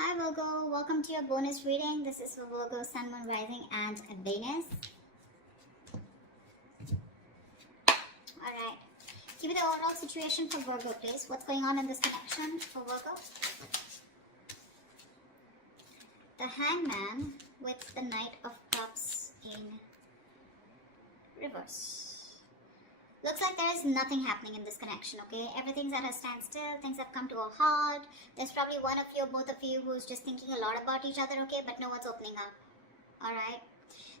Hi Virgo, welcome to your bonus reading. This is for Virgo, Sun, Moon, Rising and Venus. Alright, give me the overall situation for Virgo please. What's going on in this connection for Virgo? The Hangman with the Knight of Cups in reverse. Looks like there is nothing happening in this connection, okay? Everything's at a standstill. Things have come to a halt. There's probably one of you, both of you, who's just thinking a lot about each other, okay? But no one's opening up, alright?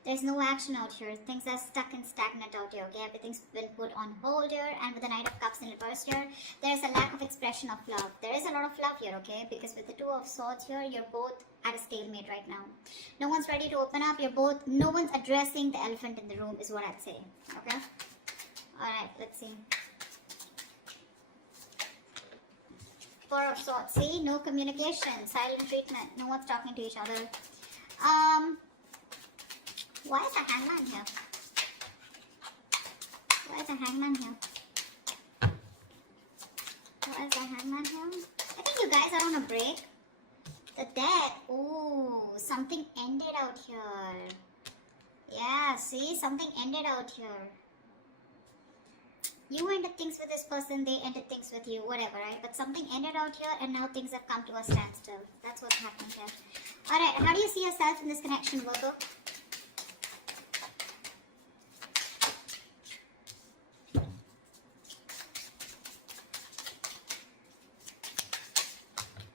There's no action out here. Things are stuck and stagnant out here, okay? Everything's been put on hold here. And with the Knight of Cups in reverse here, there's a lack of expression of love. There is a lot of love here, okay? Because with the Two of Swords here, you're both at a stalemate right now. No one's ready to open up. No one's addressing the elephant in the room is what I'd say, okay? Alright, let's see. Four of Swords. See, no communication, silent treatment. No one's talking to each other. Why is a hangman here? Why is a hangman here? Why is a hangman here? I think you guys are on a break. The death. Oh, something ended out here. Yeah, see, something ended out here. You ended things with this person, they ended things with you, whatever, right? But something ended out here and now things have come to a standstill. That's what's happening here. Alright, how do you see yourself in this connection, Virgo?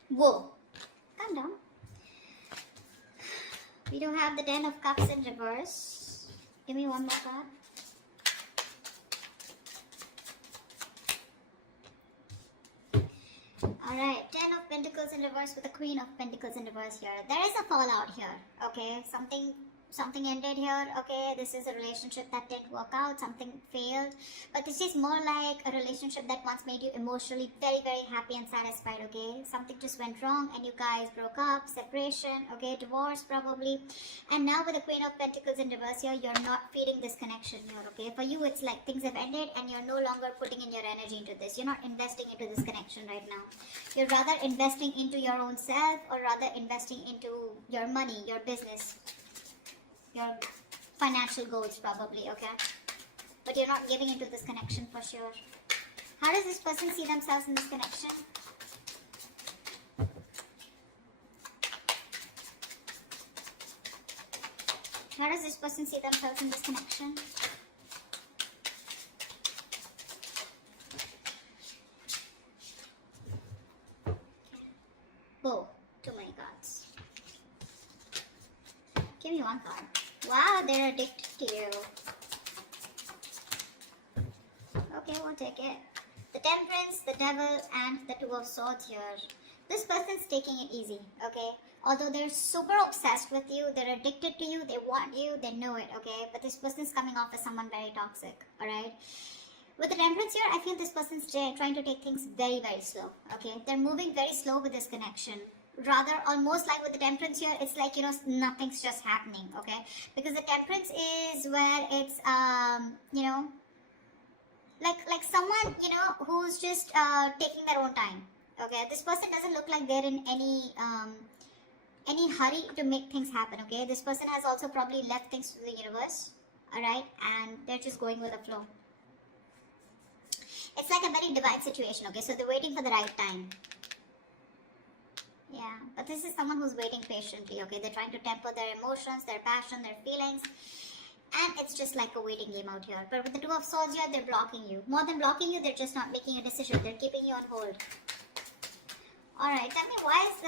Whoa. Calm down. We do have the Ten of Cups in reverse. Give me one more card. Alright, Ten of Pentacles in reverse with the Queen of Pentacles in reverse here. There is a fallout here, okay? Something ended here, okay? This is a relationship that didn't work out, something failed. But this is more like a relationship that once made you emotionally very, very happy and satisfied, okay? Something just went wrong and you guys broke up, separation, okay? Divorce probably. And now with the Queen of Pentacles in reverse here, you're not feeding this connection here, okay? For you, it's like things have ended and you're no longer putting in your energy into this. You're not investing into this connection right now. You're rather investing into your own self or rather investing into your money, your business, your financial goals probably, okay? But you're not giving into this connection for sure. How does this person see themselves in this connection? How does this person see themselves in this connection? Whoa, too many cards. Give me one card. Wow, they're addicted to you. Okay, we'll take it. The Temperance, the Devil, and the Two of Swords here. This person's taking it easy, okay? Although they're super obsessed with you, they're addicted to you, they want you, they know it, okay? But this person's coming off as someone very toxic, alright? With the Temperance here, I feel this person's trying to take things very, very slow, okay? They're moving very slow with this connection. Rather, almost like with the Temperance here, it's like, you know, nothing's just happening, okay? Because the Temperance is where it's, you know, like someone, you know, who's just taking their own time, okay? This person doesn't look like they're in any hurry to make things happen, okay? This person has also probably left things to the universe, alright? And they're just going with the flow. It's like a very divine situation, okay? So they're waiting for the right time. Yeah, but this is someone who's waiting patiently, okay? They're trying to temper their emotions, their passion, their feelings. And it's just like a waiting game out here. But with the Two of Swords here, they're blocking you. More than blocking you, they're just not making a decision. They're keeping you on hold. Alright, tell me why is the...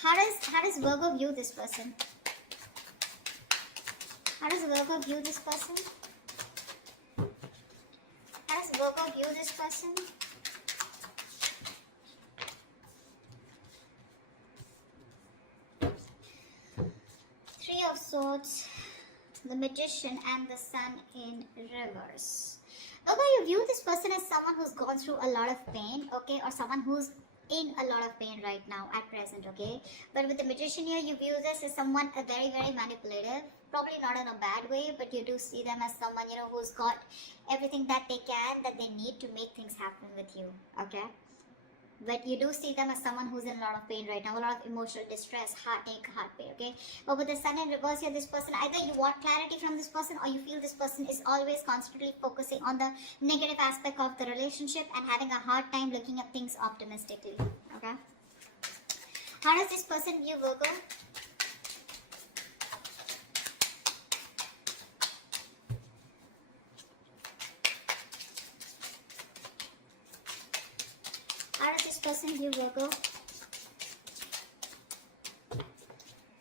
How does Virgo view this person? How does Virgo view this person? How does Virgo view this person? Three of Swords, the Magician, and the Sun in reverse. Although you view this person as someone who's gone through a lot of pain, okay, or someone who's in a lot of pain right now at present, okay? But with the Magician here, you view this as someone very, very manipulative. Probably not in a bad way, but you do see them as someone, you know, who's got everything that they can, that they need to make things happen with you, okay? but you do see them as someone who's in a lot of pain right now, a lot of emotional distress, heartache, heart pain, okay? But with the sun in reverse here, this person, either you want clarity from this person, or you feel this person is always constantly focusing on the negative aspect of the relationship and having a hard time looking at things optimistically, okay? How does this person view Virgo? How does this person view Virgo?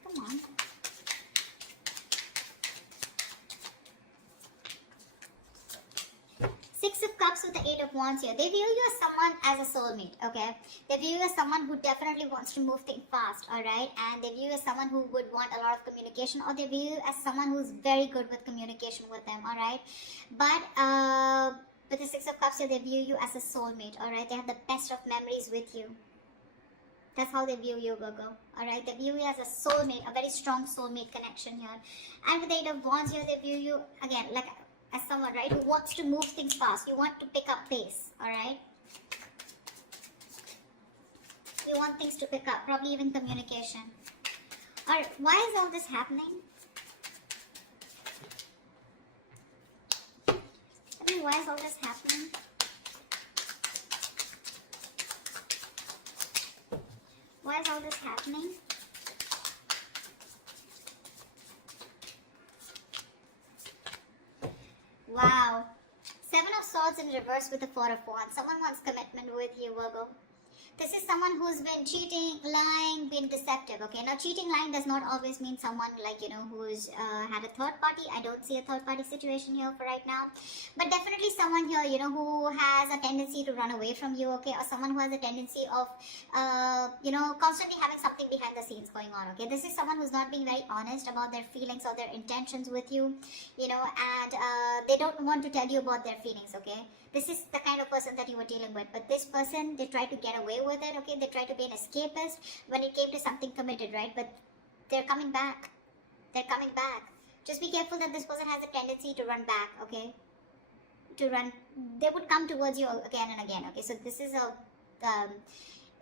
Come on. Six of Cups with the Eight of Wands here. They view you as someone as a soulmate, okay? They view you as someone who definitely wants to move things fast, alright? And they view you as someone who would want a lot of communication, or they view you as someone who's very good with communication with them, alright? But, with the Six of Cups here, they view you as a soulmate, alright? They have the best of memories with you. That's how they view you, Virgo, alright? They view you as a soulmate, a very strong soulmate connection here. And with the Eight of Wands here, they view you, again, like as someone, right, who wants to move things fast. You want to pick up pace, alright? You want things to pick up, probably even communication. Alright, why is all this happening? Why is all this happening? Why is all this happening? Wow. Seven of Swords in reverse with the Four of Wands. Someone wants commitment with you, Virgo. This is someone who's been cheating, lying, been deceptive, okay? Now, cheating, lying does not always mean someone like, you know, who's had a third party. I don't see a third party situation here for right now. But definitely someone here, you know, who has a tendency to run away from you, okay? Or someone who has a tendency of, you know, constantly having something behind the scenes going on, okay? This is someone who's not being very honest about their feelings or their intentions with you, you know, and they don't want to tell you about their feelings, okay? This is the kind of person that you were dealing with. But this person, they tried to get away with it, okay? They tried to be an escapist when it came to something committed, right? But they're coming back. They're coming back. Just be careful that this person has a tendency to run back, okay? To run. They would come towards you again and again, okay? So this is a,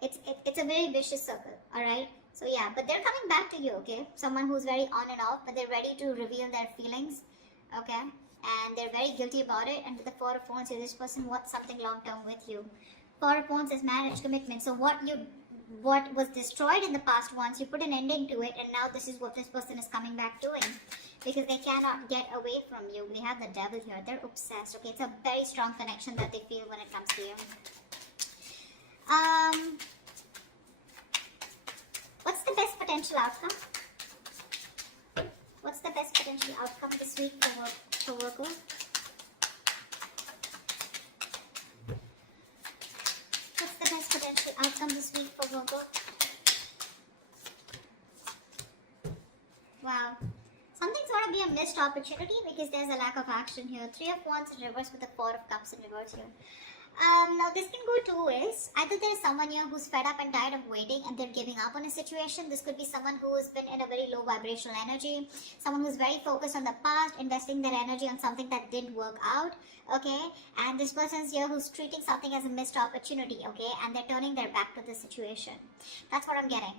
it's a very vicious circle, alright? So yeah, but they're coming back to you, okay? Someone who's very on and off, but they're ready to reveal their feelings, okay? And they're very guilty about it. And with the Four of Wands, this person wants something long-term with you. Four of Wands is marriage, commitment. So what was destroyed in the past once, you put an ending to it, and now this is what this person is coming back doing. Because they cannot get away from you. We have the Devil here. They're obsessed, okay? It's a very strong connection that they feel when it comes to you. What's the best potential outcome? What's the best potential outcome this week for Virgo? What's the best potential outcome this week for Virgo? Wow. Something's going to be a missed opportunity because there's a lack of action here. Three of Wands in reverse with the Four of Cups in reverse here. Now this can go two ways. Either there's someone here who's fed up and tired of waiting and they're giving up on a situation. This could be someone who's been in a very low vibrational energy. Someone who's very focused on the past, investing their energy on something that didn't work out. Okay, and this person's here who's treating something as a missed opportunity. Okay, and they're turning their back to the situation. That's what I'm getting.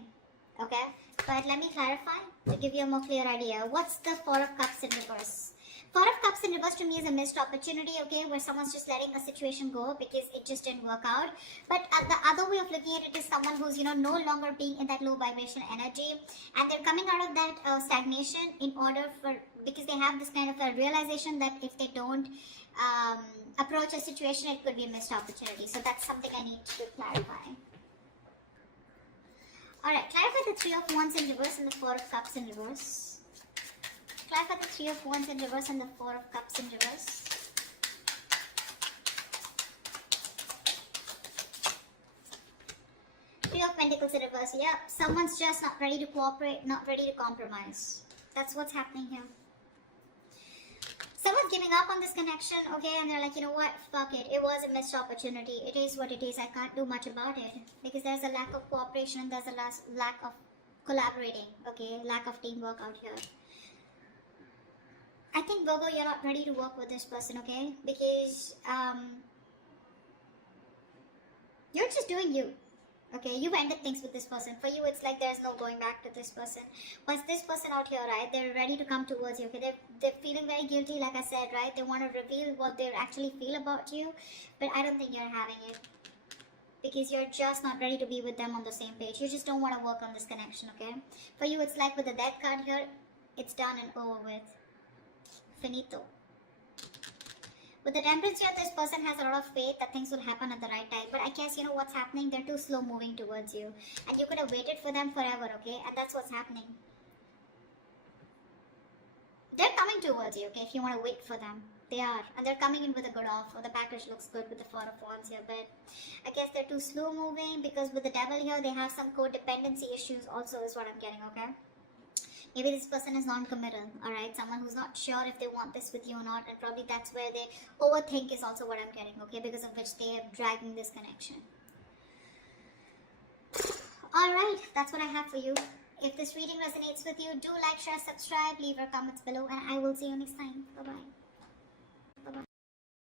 Okay, but let me clarify to give you a more clear idea. What's the Four of Cups in reverse? Four of Cups in reverse to me is a missed opportunity, okay, where someone's just letting a situation go because it just didn't work out. But the other way of looking at it is someone who's, you know, no longer being in that low vibration energy, and they're coming out of that stagnation in order for, because they have this kind of a realization that if they don't approach a situation, it could be a missed opportunity. So that's something I need to clarify. Alright, clarify the Three of Wands in reverse and the Four of Cups in reverse. Clarify the Three of Wands in reverse and the Four of Cups in reverse. Three of Pentacles in reverse. Yeah, someone's just not ready to cooperate, not ready to compromise. That's what's happening here. Someone's giving up on this connection, okay, and they're like, you know what, fuck it. It was a missed opportunity. It is what it is. I can't do much about it. Because there's a lack of cooperation, there's a lack of collaborating, okay, lack of teamwork out here. I think, Virgo, you're not ready to work with this person, okay? Because you're just doing you. Okay, you've ended things with this person. For you, it's like there's no going back to this person. Once this person out here, right, they're ready to come towards you. Okay, they're feeling very guilty, like I said, right? They want to reveal what they actually feel about you, but I don't think you're having it because you're just not ready to be with them on the same page. You just don't want to work on this connection. Okay, for you, it's like with the death card here, it's done and over with. Finito. With the temperance here, this person has a lot of faith that things will happen at the right time. But I guess you know what's happening? They're too slow moving towards you. And you could have waited for them forever, okay? And that's what's happening. They're coming towards you, okay? If you want to wait for them. They are. And they're coming in with a good offer. The package looks good with the Four of Wands here. But I guess they're too slow moving because with the devil here, they have some codependency issues also is what I'm getting, okay? Maybe this person is non-committal, alright? Someone who's not sure if they want this with you or not, and probably that's where they overthink is also what I'm getting, okay? Because of which they are dragging this connection. Alright, that's what I have for you. If this reading resonates with you, do like, share, subscribe, leave your comments below, and I will see you next time. Bye-bye.